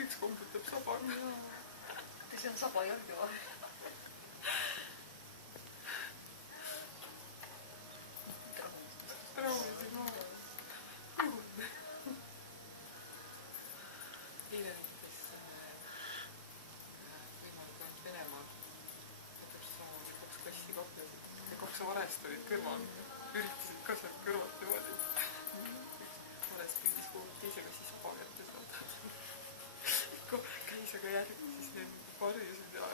Üks komputab sabaga. See on saba jalgu või? Traumisi maha. Eile näiteks võimalik on Venemaal näiteks samamoodi 2 klassi kaklesid ja 2 varest olid kõrval. Üritasid ka sealt kõrvalt niimoodi. Varest püüdis kuhugi teise klassi saba kätte saada. Käis aga järgi, siis need varjusid ja